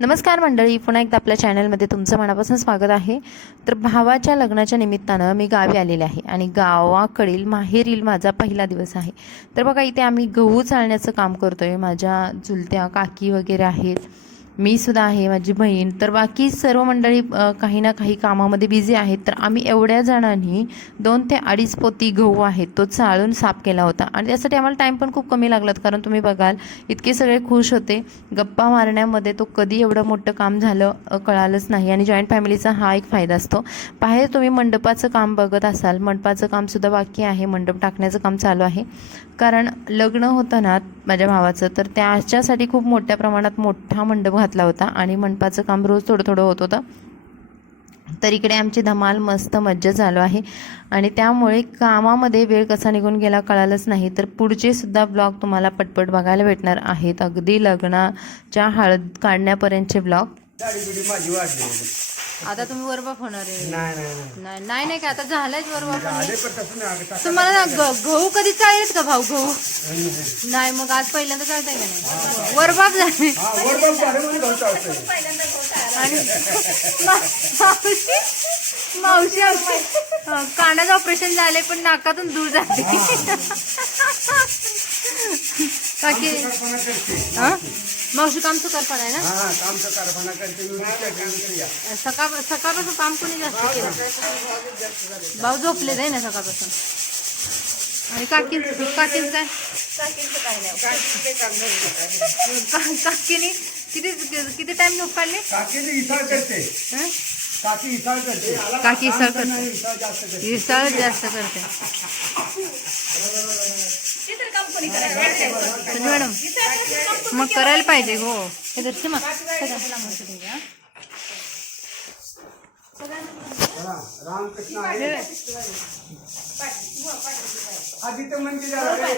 नमस्कार मंडळी पुन्हा एकदा आपल्या चॅनलमध्ये तुमचं मनापासून स्वागत आहे. तर भावाच्या लग्नाच्या निमित्तानं मी गावी आलेले आहे आणि गावाकडील माहेरील माझा पहिला दिवस आहे. तर बघा इथे आम्ही गहू चालण्याचं काम करतो आहे माझ्या चुलत्या काकी वगैरे आहेत. मी सुद्धा आहे माझी बहीण. तर बाकी सर्व मंडळी काही ना काही कामामध्ये बिझी आहेत. तर आम्ही एवढ्या जणांनी दोन ते अडीच पोती गहू आहेत तो चाळून साफ केला होता. आणि त्यासाठी आम्हाला टाईम पण खूप कमी लागलात कारण तुम्ही बघाल इतके सगळे खुश होते. गप्पा मारण्यामध्ये तो कधी एवढं मोठं काम झालं कळालंच नाही. आणि जॉईंट फॅमिलीचा हा एक फायदा असतो. बाहेर तुम्ही मंडपाचं काम बघत असाल मंडपाचं कामसुद्धा बाकी आहे. मंडप टाकण्याचं काम चालू आहे. कारण लग्न होतं ना माझ्या भावाचं तर त्याच्यासाठी खूप मोठ्या प्रमाणात मोठा मंडप घातला होता आणि मंडपाचं काम रोज थोडं थोडं होत होतं. तर इकडे आमची धमाल मस्त मज्जा चालू आहे. आणि त्यामुळे कामामध्ये वेळ कसा निघून गेला कळालंच नाही. तर पुढचे सुद्धा ब्लॉग तुम्हाला पटपट बघायला भेटणार आहेत. अगदी लग्नाच्या हळद काढण्यापर्यंतचे ब्लॉग. माझी वाढली. आता तुम्ही वरबाप होणार आहे. नाही नाही नाही. नाही नाही नाही का? आता झालंच वरबाप आले पण तसं नाही अगं टाका. तुम्हाला ना ग- गहू कधी चालेल का भाऊ? गहू? नाही मग आज पहिल्यांदा चालतंय का नाही? वरबाप झाले. हा वर पण म्हणून आणि मावशी? मावशी अं, कानाचं ऑपरेशन झाले पण नाकातून दूर जाते. करते हा? मावशी काम करपण आहे ना? हा कामचा कारखाना करते मी विचार करून या. सकाळ सकाळपासून काम कोणी जास्त केलं? भाऊ झोपले जाई ना सकाळपासून? आणि काकी काकीच काय? का- काकीने किती किती टाइम झोप काढले काकीने इसाळ करते. हं? काकी इसाळ करते. काकी इसळ करते. नाही, इसाळ जास्त करते. इसळ जास्त करते. संजू मॅडम मग करायला पाहिजे हो. हे दर्शी मग रामकृष्ण आधी म्हणजे काय?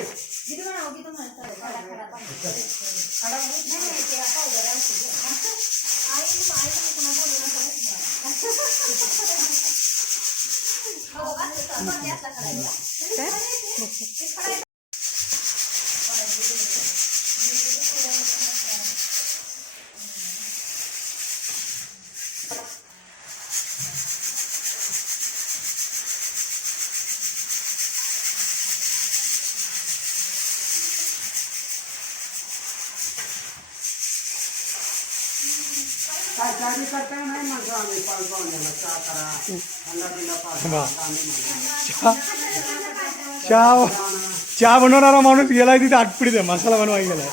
चारी करता नाही म्हणतो आम्ही पाल पाहुण्याला चहा करा थंडा बिंडा पाच चहा चहा बनवणारा माणूस गेलाय तिथे आटपडीत आहे मसाला बनवायला गेलाय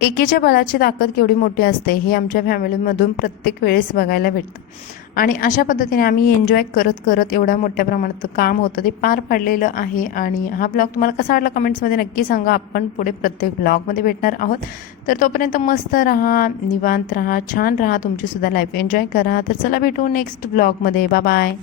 एकीच्या बळाची ताकद केवढी मोठी असते हे आमच्या फॅमिलीमधून प्रत्येक वेळेस बघायला भेटतं. आणि अशा पद्धतीने आम्ही एन्जॉय करत करत एवढ्या मोठ्या प्रमाणात काम होतं ते पार पाडलेलं आहे. आणि हा ब्लॉग तुम्हाला कसा वाटला कमेंट्समध्ये नक्की सांगा. आपण पुढे प्रत्येक ब्लॉगमध्ये भेटणार आहोत. तर तोपर्यंत मस्त राहा निवांत राहा छान राहा. तुमची सुद्धा लाईफ एन्जॉय करा. तर चला भेटू नेक्स्ट ब्लॉगमध्ये बाय